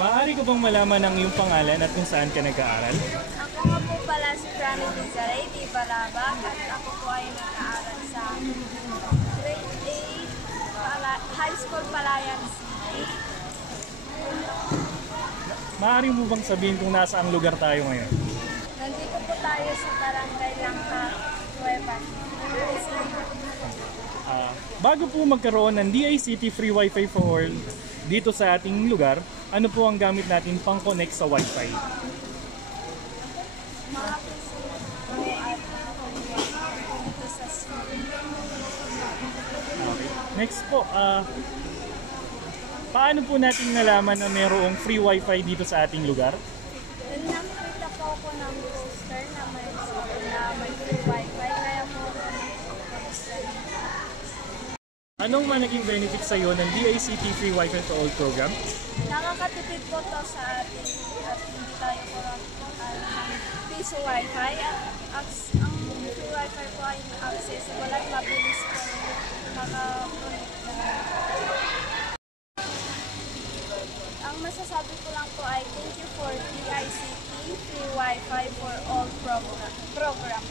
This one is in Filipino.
Maaari ko bang malaman ang iyong pangalan at kung saan ka nag-aaral? Ako nga po pala si Franny Lizaray Di Balaba at ako po ay nag-aaral sa grade 8 High School Palayan City. Maaari mo bang sabihin kung nasa ang lugar tayo ngayon? Nandito po tayo sa Barangay Langka, Nueva. Bago po magkaroon ng DICT Free Wi-Fi for All dito sa ating lugar, ano po ang gamit natin pang-connect sa Wi-Fi? Mga PC po at dito sa school. Okay. Next po, paano po natin nalaman na mayroong free Wi-Fi dito sa ating lugar? Then nakita po ako ng poster na may free wifi, kaya po ako nag-poster. Anong naging benefit sa iyo ng DICT Free Wi-Fi for All program? Nakakatipid po to sa atin at hindi tayo kurang piso wifi at ang free wifi po ay accessible at mabilis po makakonect. Ang masasabi ko lang po ay thank you for DICT Free Wi-Fi for All program.